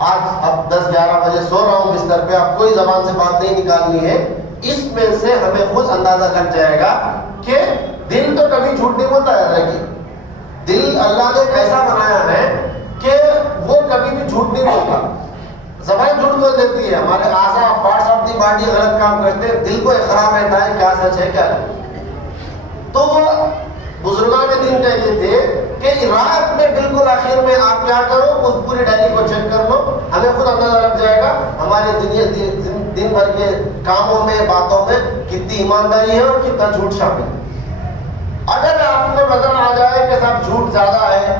آج اب 10-11 بجے سو رہا ہوں بستر پہ، اب کوئی زبان سے بات نہیں نکالنی ہے، اس میں سے ہمیں خود اندازہ لگ جائے گا کہ دل تو کبھی جھوٹ نہیں بولتا ہے کہ دل اللہ نے ایسا بنایا ہے کہ وہ کبھی بھی جھوٹ نہیں بولتا. زبان جھوٹ بول دیتی ہے، ہمارے اعضاء پارٹس آف دی باڈی غلط کام کرتے ہیں، دل کو اقرار رہتا ہے کیا سچ ہے کیا نہیں. تو وہ بزرگان دین کہتے تھے کہ رات میں بالکل آخر میں آپ کیا کرو، اس پوری ڈائری کو چیک کر لو، ہمیں خود اندازہ لگ جائے گا ہمارے دن بھر کے کاموں میں باتوں میں کتنی ایمانداری ہے اور کتنا جھوٹ شامل ہے. اگر آپ کو نظر آ جائے کہ صاحب جھوٹ زیادہ ہے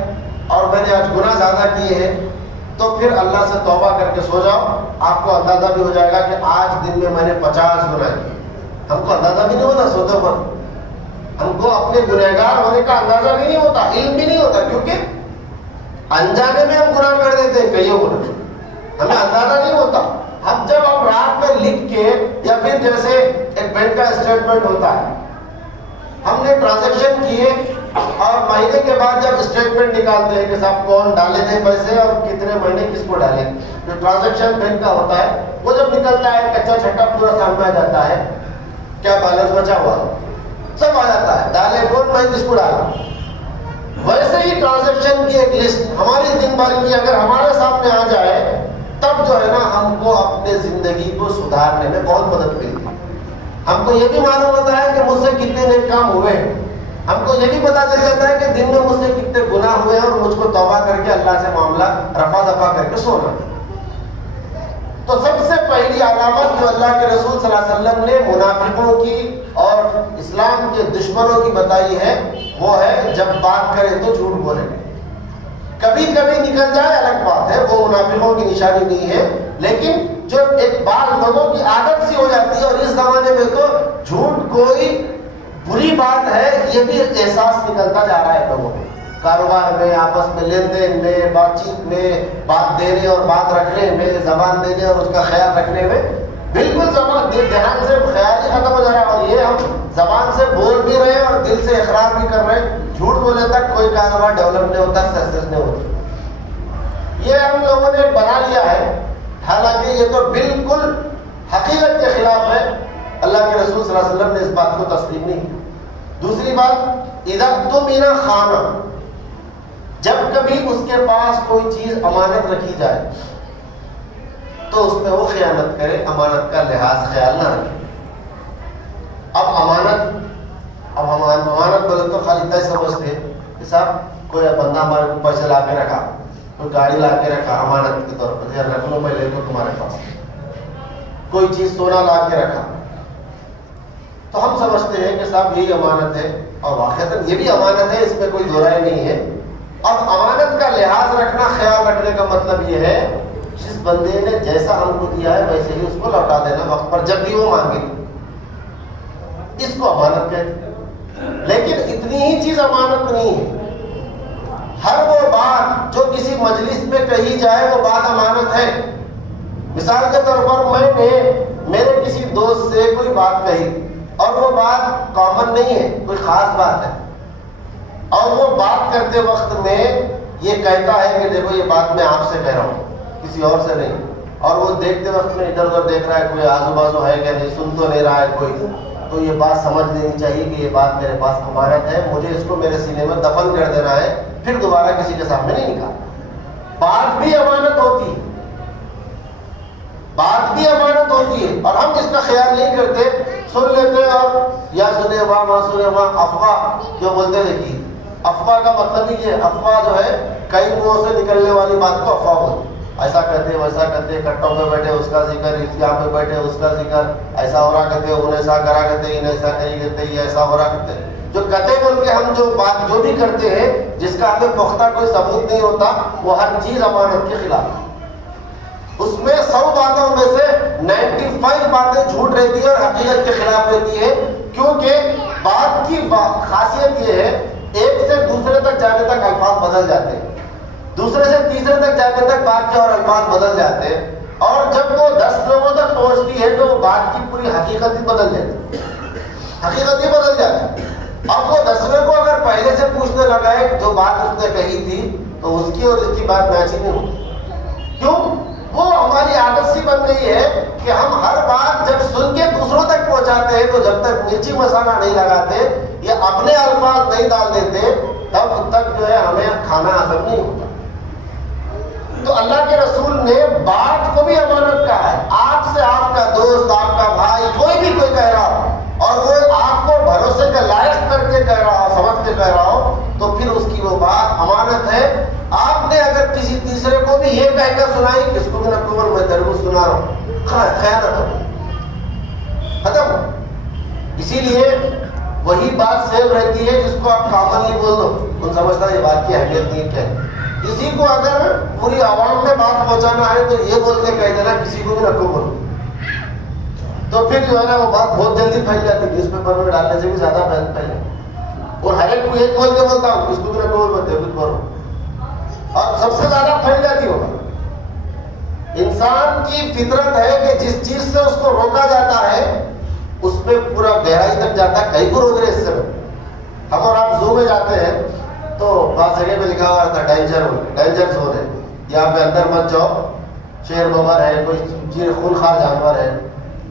اور میں نے آج گناہ زیادہ کیے ہیں، تو پھر اللہ سے توبہ کر کے سو جاؤ. آپ کو اندازہ بھی ہو جائے گا کہ آج دن میں نے 50 گناہ کیے. ہم کو اندازہ بھی نہیں ہوتا سوتے پر، ہم کو اپنے گنہگار ہونے کا اندازہ بھی نہیں ہوتا، علم بھی نہیں ہوتا، کیونکہ انجانے میں ہم گناہ کر دیتے ہیں کئیوں گناہ، ہمیں اندازہ نہیں ہوتا. ہم جب ہم رات میں لکھ کے یا پھر جیسے ایک بینک کا اسٹیٹمنٹ ہوتا ہے، ہم نے ٹرانزیکشن کیے اور مہینے کے بعد جب اسٹیٹمنٹ نکالتے ہیں کہ صاحب کون ڈالے تھے پیسے اور کتنے مہینے کس کو ڈالے، جو ٹرانزیکشن بینک کا ہوتا ہے وہ جب نکلتا ہے کچا چھٹا پورا سامنے آ جاتا ہے، کیا بیلنس بچا ہوا سب آ جاتا ہے، ڈالے کون میں کس کو ڈالا. ویسے ہی ٹرانزیکشن کی ایک لسٹ ہماری دن بھر کی اگر ہمارے سامنے آ جائے تب جو ہے نا ہم کو اپنے زندگی کو سدھارنے میں بہت مدد ملتی ہے. ہم کو یہ بھی معلوم ہوتا ہے کہ مجھ سے کتنے نیک کام ہوئے ہیں، ہم کو یہ بھی پتا چل جاتا ہے کہ دن میں مجھ سے کتنے گناہ ہوئے ہیں اور مجھ کو توبہ کر کے اللہ سے معاملہ رفع دفع کر کے سونا. تو سب سے پہلی علامت جو اللہ کے رسول صلی اللہ علیہ وسلم نے منافقوں کی اور اسلام کے دشمنوں کی بتائی ہے وہ ہے جب بات کرے تو جھوٹ بولے. کبھی کبھی نکل جائے الگ بات ہے، وہ منافقوں کی نشانی نہیں ہے، لیکن جو ایک بات لوگوں کی عادت سی ہو جاتی ہے، اور اس زمانے میں تو جھوٹ کوئی بری بات ہے یہ بھی احساس نکلتا جا رہا ہے لوگوں میں. کاروبار میں، آپس میں، لین دین میں، بات چیت میں، بات دینے اور بات رکھنے میں، زبان دینے اور اس کا خیال رکھنے میں بالکل زبان دھیان سے خیال ہی ختم ہو جا رہا ہے. اور یہ ہم زبان سے بول بھی رہے ہیں اور دل سے اقرار بھی کر رہے ہیں، جھوٹ بولے تک کوئی کاروبار ڈیولپ نہیں ہوتا، سکسیس نہیں ہوتی. یہ ہم لوگوں نے بنا لیا ہے، حالانکہ یہ تو بالکل حقیقت کے خلاف ہے. اللہ کے رسول صلی اللہ علیہ وسلم نے اس بات کو تسلیم نہیں کی. دوسری بات، اذا اؤتمن خان، جب کبھی اس کے پاس کوئی چیز امانت رکھی جائے تو اس میں وہ خیانت کرے، امانت کا لحاظ خیال نہ رکھے. اب امانت بولے تو خالی اتنا سمجھتے کہ صاحب کوئی بندہ ہمارے کو پیسے لا کے رکھا، کوئی گاڑی لا کے رکھا امانت کے طور پر، یار رکھ لو پہلے تو تمہارے پاس، کوئی چیز سونا لا کے رکھا، تو ہم سمجھتے ہیں کہ صاحب یہی امانت ہے، اور واقعتاً یہ بھی امانت ہے، اس میں کوئی دو رائے نہیں ہے. اب امانت کا لحاظ رکھنا، خیال رکھنے کا مطلب یہ ہے جس بندے نے جیسا ہم کو دیا ہے ویسے ہی اس کو لوٹا دینا وقت پر جب بھی وہ مانگے، اس کو امانت کہتے ہیں. لیکن اتنی ہی چیز امانت نہیں ہے. ہر وہ بات جو کسی مجلس میں کہی جائے وہ بات امانت ہے. مثال کے طور پر میں نے میرے کسی دوست سے کوئی بات کہی اور وہ بات کامن نہیں ہے، کوئی خاص بات ہے، اور وہ بات کرتے وقت میں یہ کہتا ہے کہ دیکھو یہ بات میں آپ سے کہہ رہا ہوں کسی اور سے نہیں، اور وہ دیکھتے وقت میں ادھر ادھر دیکھ رہا ہے کوئی آزو بازو ہے کہ نہیں، سن تو نہیں رہا ہے کوئی، تو یہ بات سمجھ لینی چاہیے کہ یہ بات میرے پاس امانت ہے، مجھے اس کو میرے سینے میں دفن کر دینا ہے، پھر دوبارہ کسی کے سامنے نہیں نکالنا. بات بھی امانت ہوتی ہے، بات بھی امانت ہوتی ہے، اور ہم اس کا خیال نہیں کرتے، سن لیتے ہیں اور یا سنے وہاں وہاں سنے وہاں. افواہ جو بولتے دیکھیے، افواہ کا مطلب ہی یہ، افواہ جو ہے کئی منہوں سے نکلنے والی بات کو افواہ بولتے. ایسا کہتے ویسا کہتے، کٹوں پہ بیٹھے اس کا ذکر، یہاں پہ بیٹھے اس کا ذکر، ایسا ہو رہا کہتے، انہیں ایسا کرا کہتے، انہیں ایسا نہیں کہتے، یہ ایسا ہو رہا کہتے. جو کہتے بول کے ہم جو بات جو بھی کرتے ہیں جس کا ہمیں پختہ کوئی ثبوت نہیں ہوتا، وہ ہر چیز امانت کے خلاف ہے. اس میں 100 باتوں میں سے 95 باتیں جھوٹ رہتی ہے اور حقیقت کے خلاف رہتی ہے، کیونکہ بات کی خاصیت یہ ہے ایک سے دوسرے تک جانے تک الفاظ بدل جاتے ہیں، دوسرے سے تیسرے تک جانے تک بات کے اور الفاظ بدل جاتے ہیں، اور جب وہ 10 لوگوں تک پہنچتی ہے تو وہ بات کی پوری حقیقت ہی بدل جاتی ہے، حقیقت ہی بدل جاتی ہے. اب وہ 10ویں کو اگر پہلے سے پوچھنے لگا ہے جو بات اس نے کہی تھی تو اس کی اور اس کی بات میچ ہی نہیں ہوتی. ہیں تو جب تک مرچی مسالہ نہیں لگاتے یا اپنے الفاظ نہیں ڈال دیتے تب تک جو ہے ہمیں کھانا ہضم نہیں ہوتا. تو اللہ کے رسول نے بات کو بھی امانت کہا ہے. آپ سے آپ کا دوست، آپ کا بھائی، کوئی بھی کوئی کہہ رہا ہو اور وہ آپ کو بھروسے کے لائق کر کے کہہ رہا ہو، سمجھ کے کہہ رہا ہو، تو پھر اس کی وہ بات امانت ہے. آپ نے اگر کسی تیسرے کو بھی یہ کہہ کر سنائی کہ اس کو بھی نہ قبول، میں تیرے کو سنا رہا ہوں، خیانت ہو ختم. اسی لیے وہی بات سیو رہتی ہے جس کو آپ کامنلی بول دو، کون سمجھتا ہے یہ بات کی اہمیت نہیں کیا ہے. کسی کو اگر پوری عوام میں بات پہنچانا ہے تو یہ بول کے کہہ دینا کسی کو بھی نہ قبول، تو پھر جو ہے نا وہ بات بہت جلدی پھیل جاتی ہے. نیوز پیپر میں ڈالنے سے بھی زیادہ پہلے اور ہر ایک کو ایک بول کے بولتا ہوں کس کو بھی نہ قبول بولتے کرو، اور سب سے زیادہ پھیل جاتی ہوگا. انسان کی فطرت ہے کہ جس چیز سے اس کو روکا جاتا ہے اس میں پورا گہرائی تک جاتا ہے. کہیں کو روک رہے اس سے ہم اور آپ زو میں جاتے ہیں تو بعض جگہ پہ لکھا ہوا تھا ڈینجر زون ہے، یہاں پہ اندر مت جاؤ، شیر ببر ہے، کوئی خونخوار جانور ہے.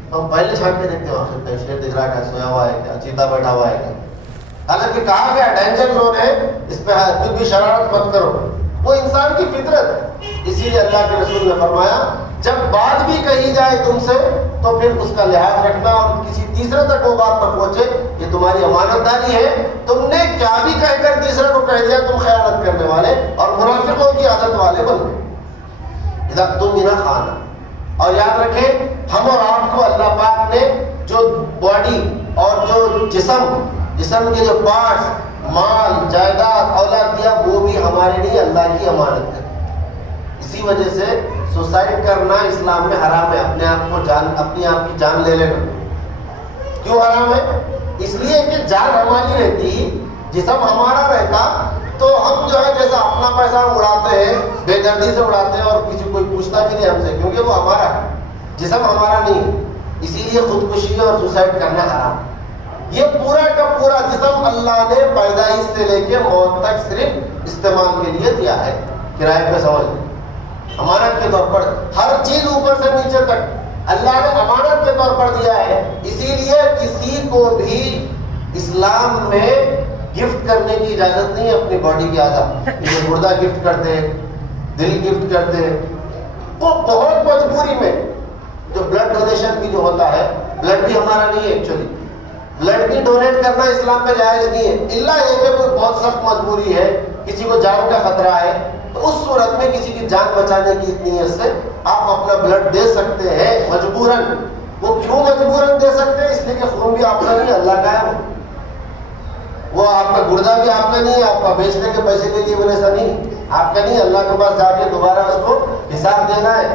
تو ہم پہلے چھانٹ کے دیکھتے ہیں شیر دکھ رہا ہے کیا، سویا ہوا ہے کیا، چیتا بیٹھا ہوا ہے کیا. حالانکہ کہا گیا ڈینجر زون ہے، اس پہ کوئی بھی شرارت مت کرو. وہ انسان کی فطرت ہے. اسی لیے اللہ کے رسول نے فرمایا جب بات بھی کہی جائے تم سے تو پھر اس کا لحاظ رکھنا اور کسی تیسرے تک وہ بات نہ پہنچے. یہ تمہاری امانت داری ہے. تم نے کیا بھی کہہ کر تیسرے کو کہہ دیا تم خیانت کرنے والے اور منافقوں کی عادت والے بن گئے. اذا اؤتمن خان. اور یاد رکھیں ہم اور آپ کو اللہ پاک نے جو باڈی اور جو جسم کے جو پارٹس، مال، جائیداد، اولاد دیا وہ بھی ہمارے لیے اللہ کی امانت ہے. اسی وجہ سے سوسائڈ کرنا اسلام میں حرام ہے. اپنے آپ کی جان لے لینا. کیوں حرام ہے؟ اس لیے کہ جان ہماری رہتی، جسم ہمارا رہتا تو ہم جو ہے جیسا اپنا پیسہ اڑاتے ہیں بے دردی سے اڑاتے ہیں اور کسی کوئی پوچھتا بھی نہیں ہم سے، کیونکہ وہ ہمارا ہے، جسم ہمارا نہیں ہے. اسی لیے خودکشی اور سوسائڈ کرنا حرام. یہ پورا کا پورا جسم اللہ نے پیدائش سے لے کے موت تک صرف استعمال کے لیے دیا ہے. کرائے پہ سمجھ، امانت کے طور پر ہر چیز اوپر سے نیچے تک اللہ نے امانت کے طور پر دیا ہے. اسی لیے کسی کو بھی اسلام میں گفٹ کرنے کی اجازت نہیں ہے اپنی باڈی کی اعضاء. یہ گردہ گفٹ کرتے، دل گفٹ کرتے، وہ بہت مجبوری میں. جو بلڈ ڈونیشن بھی جو ہوتا ہے، بلڈ بھی ہمارا نہیں ہے ایکچولی. بلڈ بھی ڈونیٹ کرنا اسلام میں جائز نہیں ہے، الا یہ کہ کوئی بہت سخت مجبوری ہے، کسی کو جان کا خطرہ ہے، تو اس صورت میں کسی کی جان بچانے کی نیت سے آپ اپنا بلڈ دے سکتے ہیں مجبوراً. وہ کیوں مجبوراً دے سکتے ہیں؟ اس لیے کہ خون بھی آپ کا نہیں، اللہ کا ہے. وہ آپ کا گردہ بھی آپ کا نہیں ہے، آپ کا بیچنے کے پیسے کے لیے ویسا نہیں، آپ کا نہیں، اللہ کے پاس جا کے دوبارہ اس کو حساب دینا ہے.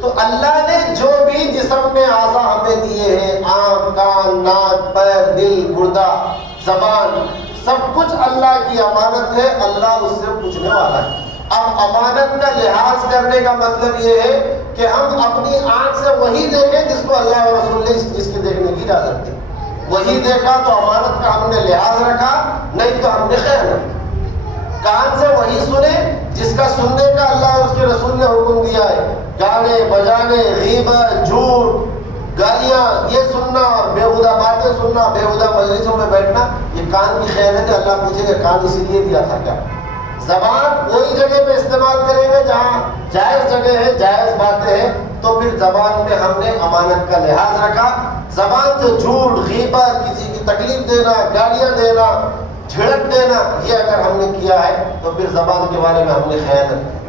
تو اللہ نے جو بھی جسم میں اعضاء ہمیں دیے ہیں، آنکھ، کان، ناک، پیر، دل، گردہ، زبان، سب کچھ اللہ کی امانت ہے. اللہ اس سے پوچھنے والا ہے. اب امانت کا لحاظ کرنے کا مطلب یہ ہے کہ ہم اپنی آنکھ سے وہی دیکھیں جس کو اللہ اور رسول نے جس کی دیکھنے کی اجازت دی. وہی دیکھا تو امانت کا ہم نے لحاظ رکھا، نہیں تو ہم نے خیانت. کان سے وہی سنے جس کا سننے کا اللہ اور اس کے رسول نے حکم دیا ہے. گانے بجانے، غیبت، جھوٹ، گالیاں، یہ سننا اور بےہودہ باتیں سننا، بےہودہ مجلسوں میں بیٹھنا، یہ کان کی خیانت ہے. اللہ پوچھے گا کان اسی لیے دیا تھا کیا؟ زبان وہی جگہ پہ استعمال کریں گے جہاں جائز جگہ ہے، جائز باتیں ہیں، تو پھر زبان میں ہم نے امانت کا لحاظ رکھا. زبان سے جھوٹ، غیبت، کسی کی تکلیف دینا، گالیاں دینا، جھڑک دینا، یہ اگر ہم نے کیا ہے تو پھر زبان کے بارے میں ہم نے خیانت کی.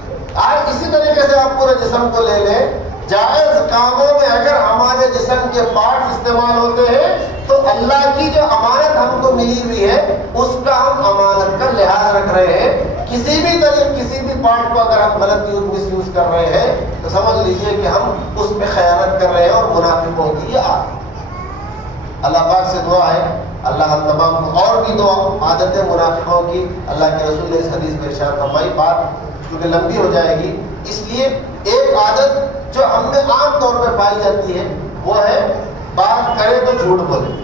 آج اسی طریقے سے آپ پورے جسم کو لے لیں. جائز کاموں میں اگر ہمارے جسم کے پارٹس استعمال ہوتے ہیں تو اللہ کی جو امانت ہم کو ملی ہوئی ہے اس کا ہم امانت کا لحاظ رکھ رہے ہیں. کسی بھی طریقے کسی بھی پارٹ کو اگر ہم غلط مس یوز کر رہے ہیں تو سمجھ لیجئے کہ ہم اس میں خیانت کر رہے ہیں اور منافقوں کی یہ عادت. اللہ پاک سے دعا ہے اللہ ہم تمام کو اور بھی دو عادتیں منافقوں کی اللہ کے رسول نے اس حدیث میں ارشاد فرمائی. بات کیونکہ لمبی ہو جائے گی اس لیے ایک عادت جو ہم میں عام طور پہ پائی جاتی ہے وہ ہے بات کرے تو جھوٹ بولے.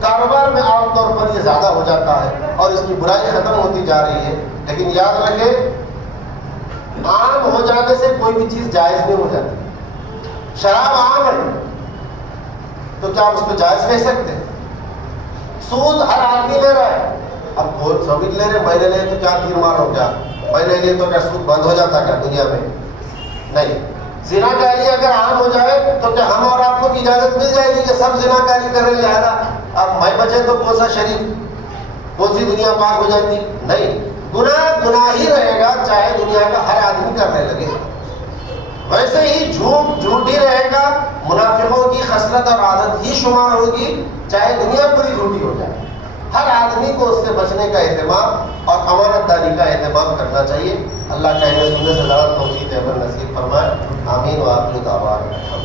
کاروبار میں عام طور پر یہ زیادہ ہو جاتا ہے اور اس کی برائی ختم ہوتی جا رہی ہے. لیکن یاد رکھیں عام ہو جانے سے کوئی بھی چیز جائز نہیں ہو جاتی. شراب عام ہے تو کیا ہم اس کو جائز کہہ سکتے ہیں؟ سود ہر آدمی لے رہا ہے. اب وہ سبھی لے رہے, میں نے لے تو کیا تیر مار ہو گیا, میں نے لے تو کیا سود بند ہو جاتا کیا دنیا میں؟ نہیں. زنا کاری اگر عام ہو جائے تو کیا ہم اور آپ کو اجازت مل جائے گی کہ سب زنا کاری کر رہے, لہذا اب میں بچے تو کون سا شریف, کون سی دنیا پاک ہو جاتی؟ نہیں. گناہ گناہ ہی رہے گا چاہے دنیا کا ہر آدمی کرنے لگے. ویسے ہی جھوٹ جھوٹ ہی رہے گا, منافقوں کی خصلت اور عادت ہی شمار ہوگی چاہے دنیا پوری جھوٹی ہو جائے. ہر آدمی کو اس سے بچنے کا اہتمام اور امانت داری کا اہتمام کرنا چاہیے. اللہ کہنے سننے سے زیادہ توفیق عمل نصیب فرمائے. آمین و آخر دعوانا.